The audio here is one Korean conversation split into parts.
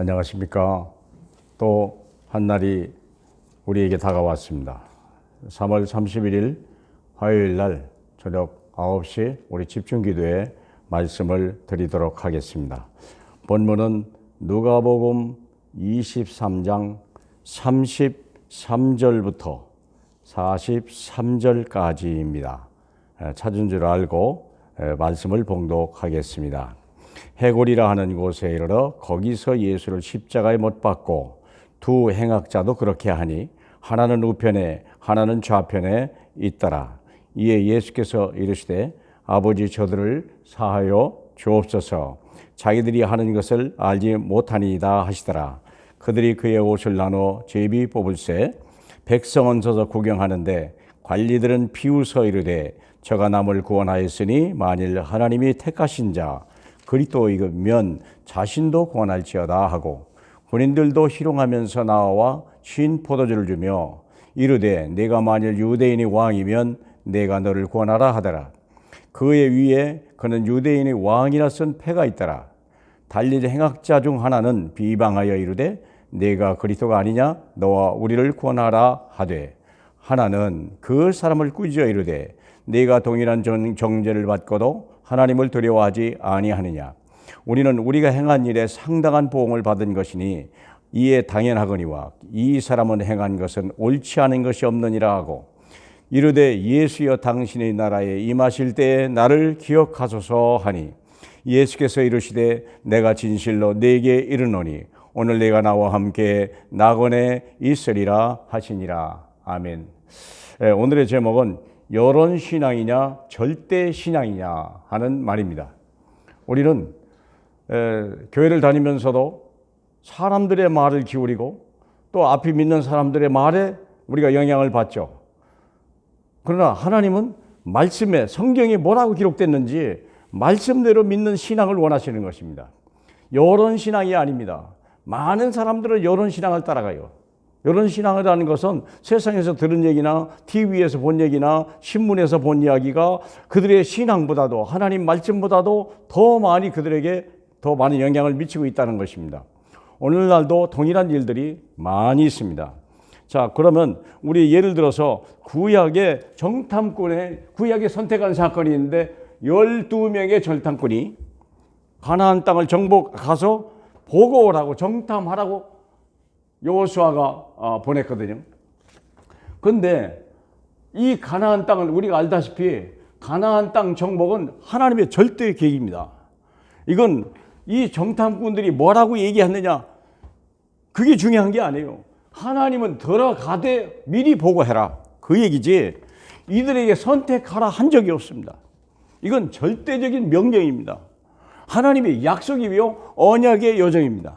안녕하십니까. 또 한날이 우리에게 다가왔습니다. 3월 31일 화요일 날 저녁 9시 우리 집중기도에 말씀을 드리도록 하겠습니다. 본문은 누가복음 23장 33절부터 43절까지입니다. 찾은 줄 알고 말씀을 봉독하겠습니다. 해골이라 하는 곳에 이르러 거기서 예수를 십자가에 못 박고 두 행악자도 그렇게 하니 하나는 우편에 하나는 좌편에 있더라. 이에 예수께서 이르시되 아버지 저들을 사하여 주옵소서. 자기들이 하는 것을 알지 못하니이다 하시더라. 그들이 그의 옷을 나눠 제비 뽑을새 백성은 서서 구경하는데 관리들은 비웃어 이르되 저가 남을 구원하였으니 만일 하나님이 택하신 자 그리스도이면 자신도 구원할지어다 하고 군인들도 희롱하면서 나와 신 포도주를 주며 이르되 내가 만일 유대인의 왕이면 내가 너를 구원하라 하더라. 그의 위에 그는 유대인의 왕이라 쓴 패가 있더라. 달리 행악자 중 하나는 비방하여 이르되 내가 그리스도가 아니냐 너와 우리를 구원하라 하되 하나는 그 사람을 꾸짖어 이르되 내가 동일한 정죄를 받고도 하나님을 두려워하지 아니하느냐. 우리는 우리가 행한 일에 상당한 보응을 받은 것이니 이에 당연하거니와 이 사람은 행한 것은 옳지 않은 것이 없느니라 하고 이르되 예수여 당신의 나라에 임하실 때에 나를 기억하소서 하니 예수께서 이르시되 내가 진실로 네게 이르노니 오늘 내가 나와 함께 낙원에 있으리라 하시니라. 아멘. 오늘의 제목은 여론신앙이냐 절대신앙이냐 하는 말입니다. 우리는 교회를 다니면서도 사람들의 말을 기울이고 또 앞에 믿는 사람들의 말에 우리가 영향을 받죠. 그러나 하나님은 말씀에 성경에 뭐라고 기록됐는지 말씀대로 믿는 신앙을 원하시는 것입니다. 여론신앙이 아닙니다. 많은 사람들은 여론신앙을 따라가요. 여론신앙이라는 것은 세상에서 들은 얘기나 TV에서 본 얘기나 신문에서 본 이야기가 그들의 신앙보다도 하나님 말씀보다도 더 많이 그들에게 더 많은 영향을 미치고 있다는 것입니다. 오늘날도 동일한 일들이 많이 있습니다. 자, 그러면 우리 예를 들어서 구약에 선택한 사건이 있는데 12명의 절탐꾼이 가나안 땅을 가서 보고 오라고 정탐하라고 여호수아가 보냈거든요. 그런데 이 가나안 땅을 우리가 알다시피 가나안 땅 정복은 하나님의 절대의 계획입니다. 이건 이 정탐꾼들이 뭐라고 얘기했느냐 그게 중요한 게 아니에요. 하나님은 들어가되 미리 보고해라 그 얘기지 이들에게 선택하라 한 적이 없습니다. 이건 절대적인 명령입니다. 하나님의 약속이며 언약의 요정입니다.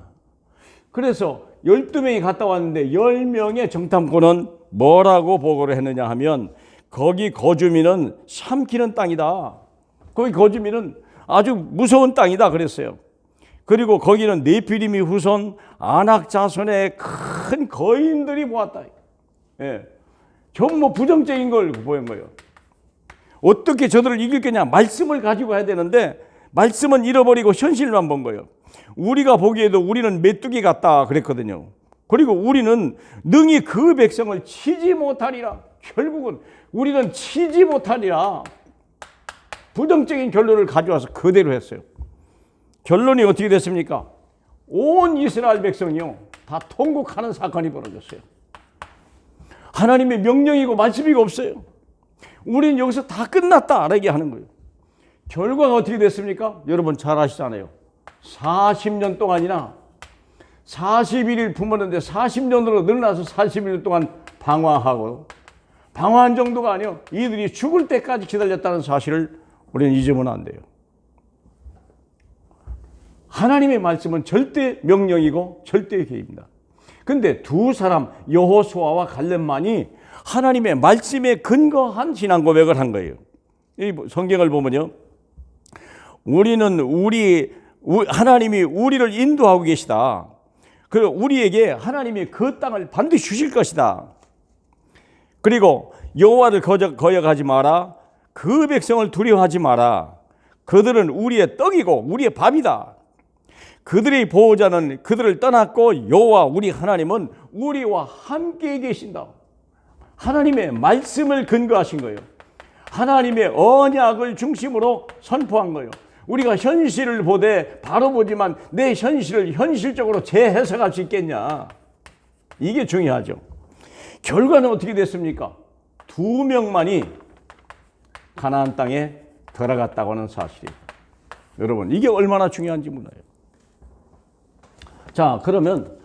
그래서 12명이 갔다 왔는데 10명의 정탐꾼은 뭐라고 보고를 했느냐 하면 거기 거주민은 삼키는 땅이다. 거기 거주민은 아주 무서운 땅이다 그랬어요. 그리고 거기는 네피림의 후손 아낙 자손의 큰 거인들이 모았다. 예. 전부 부정적인 걸 보인 거예요. 어떻게 저들을 이길 거냐 말씀을 가지고 해야 되는데 말씀은 잃어버리고 현실만 본 거예요. 우리가 보기에도 우리는 메뚜기 같다 그랬거든요. 그리고 우리는 능히 그 백성을 치지 못하리라. 결국은 우리는 치지 못하리라. 부정적인 결론을 가져와서 그대로 했어요. 결론이 어떻게 됐습니까? 온 이스라엘 백성이요 다 통곡하는 사건이 벌어졌어요. 하나님의 명령이고 말씀이고 없어요. 우리는 여기서 다 끝났다 이렇게 하는 거예요. 결과가 어떻게 됐습니까? 여러분 잘 아시잖아요. 40년 동안이나 41일 품었는데 40년으로 늘어나서 41년 동안 방황하고 방황한 정도가 아니요 이들이 죽을 때까지 기다렸다는 사실을 우리는 잊으면 안 돼요. 하나님의 말씀은 절대 명령이고 절대의 계획입니다. 그런데 두 사람 여호수아와 갈렙만이 하나님의 말씀에 근거한 신앙 고백을 한 거예요. 이 성경을 보면요. 하나님이 우리를 인도하고 계시다. 그리고 우리에게 하나님이 그 땅을 반드시 주실 것이다. 그리고 여호와를 거역하지 마라. 그 백성을 두려워하지 마라. 그들은 우리의 떡이고 우리의 밥이다. 그들의 보호자는 그들을 떠났고 여호와 우리 하나님은 우리와 함께 계신다. 하나님의 말씀을 근거하신 거예요. 하나님의 언약을 중심으로 선포한 거예요. 우리가 현실을 보되 바로 보지만 내 현실을 현실적으로 재해석할 수 있겠냐. 이게 중요하죠. 결과는 어떻게 됐습니까? 2명만이 가나안 땅에 들어갔다고 하는 사실이에요. 여러분, 이게 얼마나 중요한지 몰라요. 자, 그러면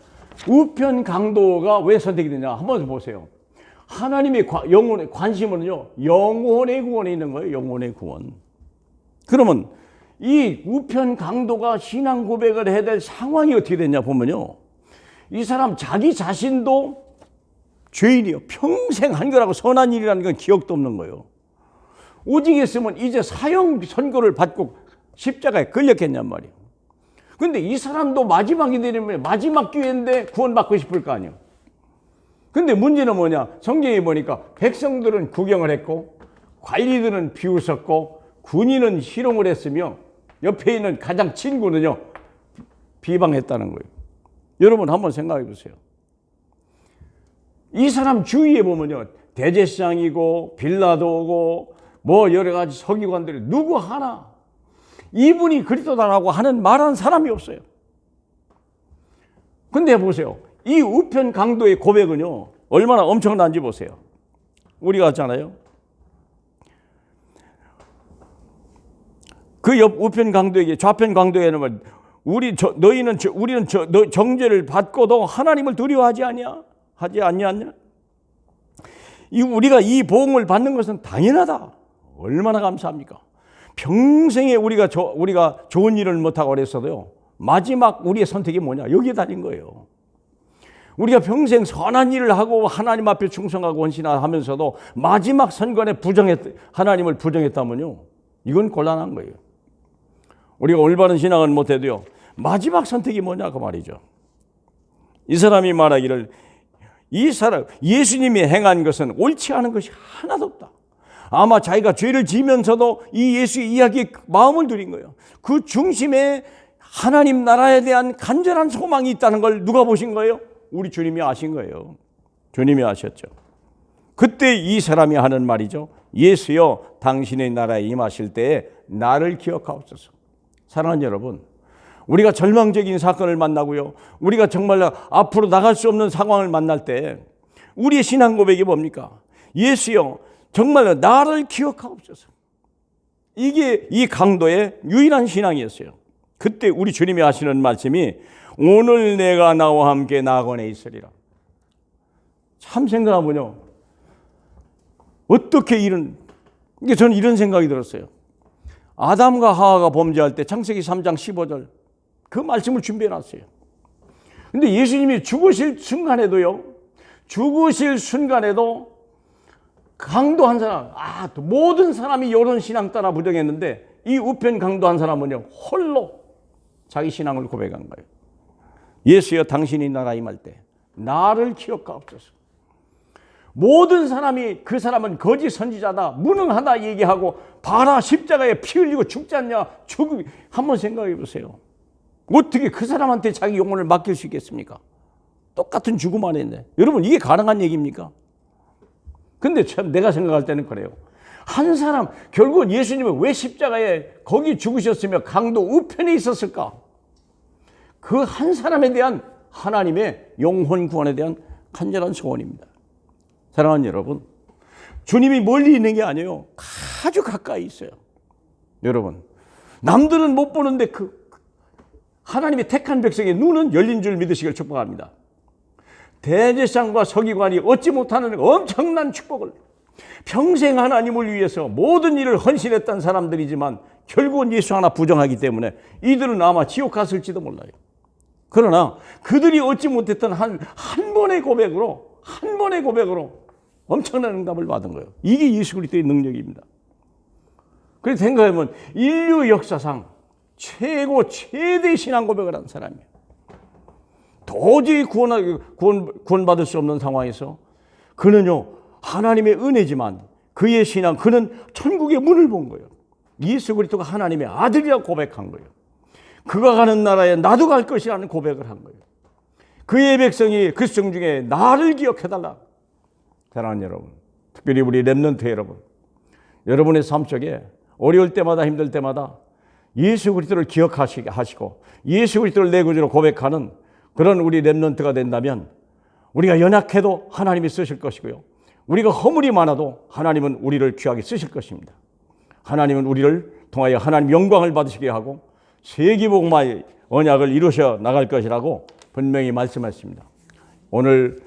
우편 강도가 왜 선택이 되냐? 한번 보세요. 하나님의 영혼의 관심은요, 영혼의 구원에 있는 거예요. 영혼의 구원. 그러면 이 우편 강도가 신앙 고백을 해야 될 상황이 어떻게 됐냐 보면요, 이 사람 자기 자신도 죄인이요. 평생 한 거라고 선한 일이라는 건 기억도 없는 거예요. 오직 했으면 이제 사형 선고를 받고 십자가에 걸렸겠냔 말이에요. 근데 이 사람도 마지막이 되면 마지막 기회인데 구원받고 싶을 거 아니에요. 근데 문제는 뭐냐? 성경에 보니까 백성들은 구경을 했고 관리들은 비웃었고 군인은 희롱을 했으며 옆에 있는 가장 친구는요, 비방했다는 거예요. 여러분 한번 생각해 보세요. 이 사람 주위에 보면요, 대제사장이고 빌라도 오고 뭐 여러 가지 서기관들이 누구 하나 이분이 그리스도다라고 하는 말한 사람이 없어요. 근데 보세요. 이 우편 강도의 고백은요, 얼마나 엄청난지 보세요. 우리가 했잖아요. 그 옆 우편 강도에게, 좌편 강도에는 우리는 정죄를 받고도 하나님을 두려워하지 않냐? 하지 않냐? 우리가 이 보응을 받는 것은 당연하다. 얼마나 감사합니까? 평생에 우리가 좋은 일을 못하고 그랬어도요, 마지막 우리의 선택이 뭐냐? 여기에 달린 거예요. 우리가 평생 선한 일을 하고 하나님 앞에 충성하고 헌신하면서도 마지막 선관에 하나님을 부정했다면요, 이건 곤란한 거예요. 우리가 올바른 신앙은 못해도요, 마지막 선택이 뭐냐 그 말이죠. 이 사람이 말하기를, 예수님이 행한 것은 옳지 않은 것이 하나도 없다. 아마 자기가 죄를 지면서도 이 예수의 이야기에 마음을 들인 거예요. 그 중심에 하나님 나라에 대한 간절한 소망이 있다는 걸 누가 보신 거예요? 우리 주님이 아신 거예요. 주님이 아셨죠. 그때 이 사람이 하는 말이죠. 예수여, 당신의 나라에 임하실 때에 나를 기억하옵소서. 사랑하는 여러분, 우리가 절망적인 사건을 만나고요, 우리가 정말 앞으로 나갈 수 없는 상황을 만날 때 우리의 신앙 고백이 뭡니까? 예수여, 정말 나를 기억하옵소서. 이게 이 강도의 유일한 신앙이었어요. 그때 우리 주님이 하시는 말씀이 오늘 내가 나와 함께 낙원에 있으리라. 참 생각하면요, 어떻게 저는 이런 생각이 들었어요. 아담과 하와가 범죄할 때 창세기 3장 15절 그 말씀을 준비해 놨어요. 근데 예수님이 죽으실 순간에도 강도 한 사람, 모든 사람이 이런 신앙 따라 부정했는데 이 우편 강도 한 사람은요, 홀로 자기 신앙을 고백한 거예요. 예수여, 당신이 나라 임할 때 나를 기억하옵소서. 모든 사람이 그 사람은 거짓 선지자다, 무능하다 얘기하고, 봐라 십자가에 피 흘리고 죽지 않냐, 한번 생각해 보세요. 어떻게 그 사람한테 자기 영혼을 맡길 수 있겠습니까? 똑같은 죽음 안에 있네. 여러분, 이게 가능한 얘기입니까? 근데 참 내가 생각할 때는 그래요. 한 사람, 결국은 예수님은 왜 십자가에 거기 죽으셨으며 강도 우편에 있었을까? 그 한 사람에 대한 하나님의 영혼 구원에 대한 간절한 소원입니다. 사랑하는 여러분, 주님이 멀리 있는 게 아니에요. 아주 가까이 있어요. 여러분, 남들은 못 보는데 하나님의 택한 백성의 눈은 열린 줄 믿으시길 축복합니다. 대제사장과 서기관이 얻지 못하는 엄청난 축복을, 평생 하나님을 위해서 모든 일을 헌신했던 사람들이지만 결국은 예수 하나 부정하기 때문에 이들은 아마 지옥 갔을지도 몰라요. 그러나 그들이 얻지 못했던 한 번의 고백으로 엄청난 응답을 받은 거예요. 이게 예수 그리스도의 능력입니다. 그래서 생각해보면 인류 역사상 최대 신앙 고백을 한 사람이에요. 도저히 구원받을 수 없는 상황에서 그는요, 하나님의 은혜지만 그의 신앙, 그는 천국의 문을 본 거예요. 예수 그리스도가 하나님의 아들이라고 고백한 거예요. 그가 가는 나라에 나도 갈 것이라는 고백을 한 거예요. 그의 백성이 그 성 중에 나를 기억해달라. 사랑하는 여러분, 특별히 우리 렘넌트 여러분, 여러분의 삶 속에 어려울 때마다 힘들 때마다 예수 그리스도를 기억하시고 예수 그리스도를 내 구주로 고백하는 그런 우리 렘넌트가 된다면 우리가 연약해도 하나님이 쓰실 것이고요. 우리가 허물이 많아도 하나님은 우리를 귀하게 쓰실 것입니다. 하나님은 우리를 통하여 하나님 영광을 받으시게 하고 세기복음화의 언약을 이루셔 나갈 것이라고 분명히 말씀하십니다. 오늘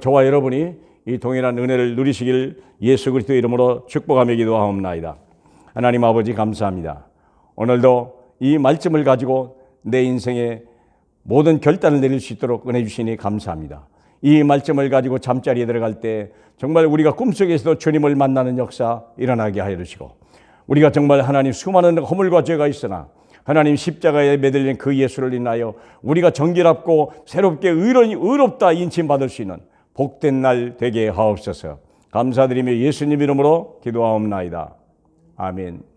저와 여러분이 이 동일한 은혜를 누리시길 예수 그리스도의 이름으로 축복하며 기도하옵나이다. 하나님 아버지 감사합니다. 오늘도 이 말씀을 가지고 내 인생에 모든 결단을 내릴 수 있도록 은혜 주시니 감사합니다. 이 말씀을 가지고 잠자리에 들어갈 때 정말 우리가 꿈속에서도 주님을 만나는 역사 일어나게 하여 주시고, 우리가 정말 하나님 수많은 허물과 죄가 있으나 하나님 십자가에 매달린 그 예수를 인하여 우리가 정결합고 새롭게 의롭다 인침받을 수 있는 복된 날 되게 하옵소서. 감사드리며 예수님 이름으로 기도하옵나이다. 아멘.